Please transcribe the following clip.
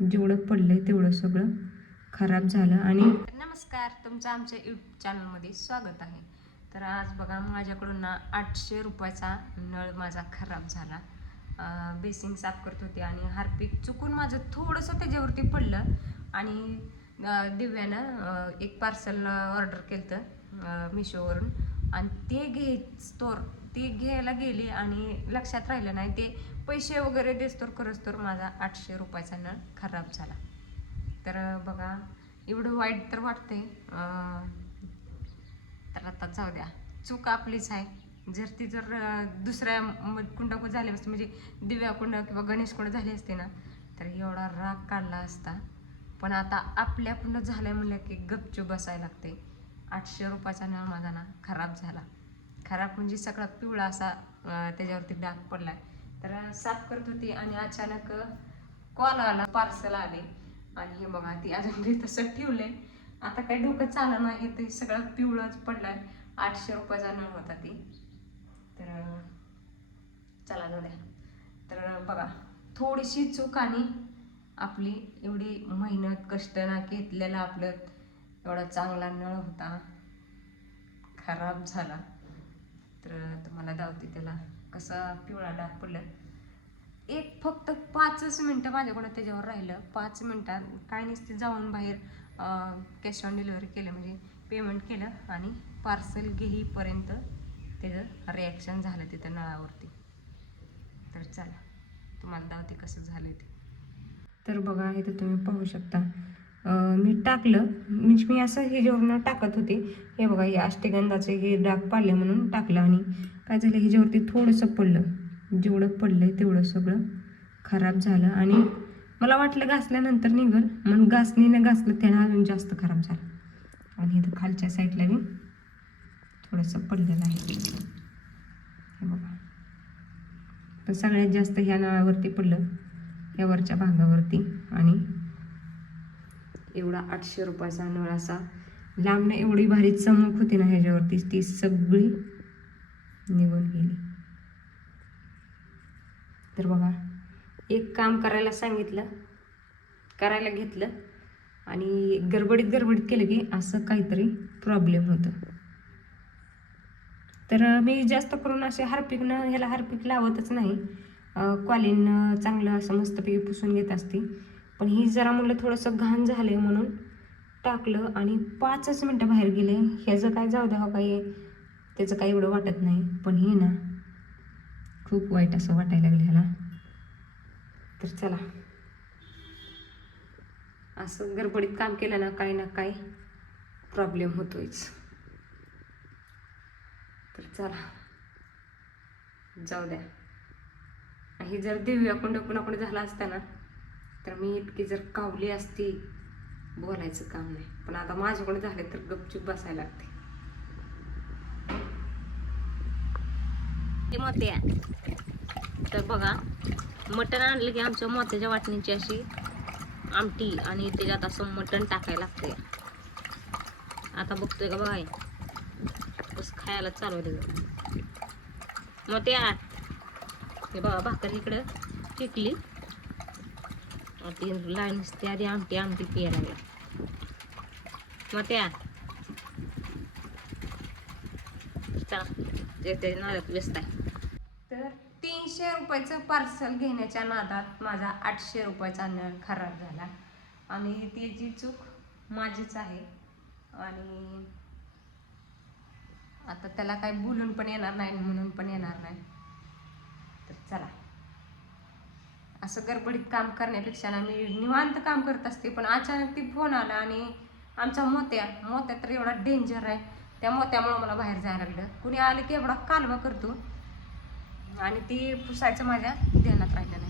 जेवढं पडलंय तेवढं सगळं खराब झालं. आणि नमस्कार, तुमचं आमच्या यूट्यूब चॅनलमध्ये स्वागत आहे. तर आज बघा, माझ्याकडून ना 800 रुपयाचा नळ माझा खराब झाला. बेसिंग साफ करत होते आणि हार्पिक चुकून माझं थोडंसं त्याच्यावरती पडलं आणि दिव्यानं एक पार्सल ऑर्डर केलं होतं मिशोवरून, आणि ते घ्यायला गेले आणि लक्षात राहिलं नाही. ते पैसे वगैरे देस्तोर करस्तोर माझा 800 रुपयाचा नळ खराब झाला. तर बघा, एवढं वाईट तर वाटतंय. तर आता जाऊ द्या, चूक आपलीच आहे. जर दुसऱ्या कुंडाकडे झाले असते, म्हणजे दिव्या कुंड किंवा गणेश कुंड झाले असते ना, तर एवढा राग काढला असता. पण आता आपल्या कुंड झालंय म्हणलं की गपचूप बसायला लागते. 800 रुपयाचा नळ माझा ना खराब झाला. खराब म्हणजे सगळा पिवळा असा त्याच्यावरती डाग पडलाय. तर साफ करत होती आणि अचानक कॉल आला, पार्सल आले. आणि हे बघा, ती अजून मी तसं ठेवलंय. आता काही डोकं चाललं नाही, ते सगळं पिवळंच पडलाय. 800 रुपयाचा नळ होता ती. तर चला जाऊ द्या. तर बघा, थोडीशी चूक आणि आपली एवढी मेहनत कष्ट ना घेतलेला आपलं एवढा चांगला नळ होता खराब झाला. तर तुम्हाला दावते त्याला कसा पिवळा डाग पडला. एक फक्त 5च मिनटं माझ्याकडून त्याच्यावर राहिलं. 5 मिनटात काय नसते, जाऊन बाहेर कॅश ऑन डिलिव्हरी केलं, म्हणजे पेमेंट केलं आणि पार्सल घेईपर्यंत त्याचं रिॲक्शन झालं तिथं नळावरती. तर चला तुम्हाला दावते कसं झालं ते. तर बघा, इथं तुम्ही पाहू शकता, मी टाकलं, मी असं हे ह्याच्यावरनं टाकत होते. हे बघा, हे अष्टगंधाचे हे डाग पाडले म्हणून टाकलं आणि काय झालं, ह्याच्यावरती थोडंसं पडलं. जेवढं पडलंय तेवढं सगळं खराब झालं. आणि मला वाटलं घासल्यानंतर निघल, म्हणून घासणीने घासलं त्यानं अजून जास्त खराब झालं. आणि इथं खालच्या साईडला मी थोडंसं पडलेलं आहे, हे बघा. पण सगळ्यात जास्त ह्या नळावरती पडलं, या वरच्या भागावरती. आणि एवढा 800 रुपयाचा नळ असा लांबनं एवढी भारी चमक होती ना ह्याच्यावरती, ती सगळी निघून गेली. तर बघा, एक काम करायला सांगितलं, करायला घेतलं आणि गडबडीत केलं की असं काहीतरी प्रॉब्लेम होतं. तर मी जास्त करून असे ह्याला हार्पिक लावतच नाही. कॉलिन चांगलं असं मस्तपैकी पुसून घेत असते. पण ही जरा म्हणलं थोडंसं घाण झालं म्हणून टाकलं आणि 5च मिनटं बाहेर गेले. ह्याचं काय जाऊ द्या, हो काही त्याचं काही एवढं वाटत नाही. पण हे ना खूप वाईट असं वाटायला लागलं ह्याला. तर चला, असं गडबडीत काम केलं ना, काही ना काही प्रॉब्लेम होतोच. तर चला जाऊ द्या. ही जर दिव्या कुंड कुणाकडे झाला असता ना, तर मी इतकी जर कावली असती, बोलायचं काम नाही. पण आता माझ्याकडे झाले तर गपचूप बसायला लागते. मोत्या, तर बघा, मटण आणलं की आमच्या मोत्याच्या वाटणीची अशी आमटी आणि त्याच्यात असं मटण टाकायला लागते. आता बघतोय का बघा, बस खायला चालवलं. मोत्या, हे बघा, भाकर इकडं टिकली, ती लाईन असते आधी आमटी पियायला लागली. मोत्या, चला ते नादात व्यस्त आहे. तर 300 रुपयाचं पार्सल घेण्याच्या नादात माझा 800 रुपयाचा नळ खराब झाला. आणि त्याची चूक माझीच आहे. आणि आता त्याला काही बोलून पण येणार नाही, म्हणून पण येणार नाही. तर चला, असं गडबडीत काम करण्यापेक्षा ना मी निवांत काम करत असते. पण अचानक ती फोन आला आणि आमचा मोत्या तर एवढा डेंजर आहे. त्या मोत्यामुळं मला बाहेर जायला लागलं. कुणी आलं की एवढा कालवा करतो आणि ती पुसायचं माझ्या ध्यानात राहिलं नाही.